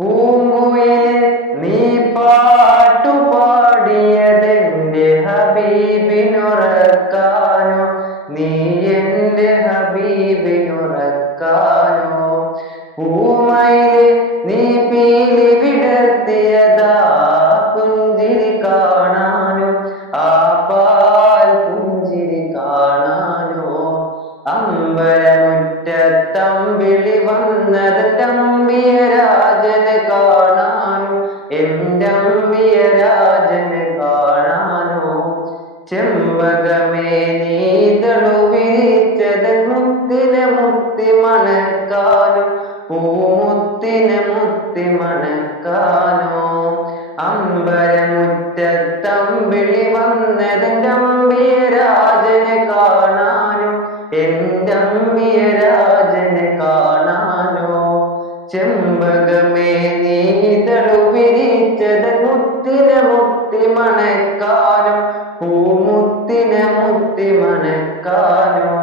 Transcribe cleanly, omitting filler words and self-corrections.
പൂങ്കുയിലെ നീ പാട്ടുപാടിയതെന്റെ ഹബീബിനുറക്കാനോ, നീ എന്റെ ഹബീബിനുറക്കാനോ. പൂമയിലെ നീ പീലി വിടർത്തിയതാ പുഞ്ചിരി കാണാനോ, ആ പാൽ പുഞ്ചിരി കാണാനോ. അമ്പലമുറ്റത്തമ്പിളി വന്നത് തമ്പിയ രാജന് കാണാനോ, എന്തമ്പിയ രാജന് കാണാനോ. ചെമ്പകമേ നീതളു വിരിച്ചത് മുത്തിനെ മുത്തി മണക്കാനോ, പൂമുത്തിനെ മുത്തി മണക്കാനോ. അമ്പലമുറ്റത്തമ്പിളി വന്നത് തമ്പിയ രാജന് കാണാനോ, എന്തമ്പിയ രാജന് കാണാനോ. ചെമ്പകമേ നീതളു വിരിച്ചത് മുത്തിനെ മുത്തി മണക്കാനോ, പൂമുത്തിനെ മുത്തി മണക്കാനോ.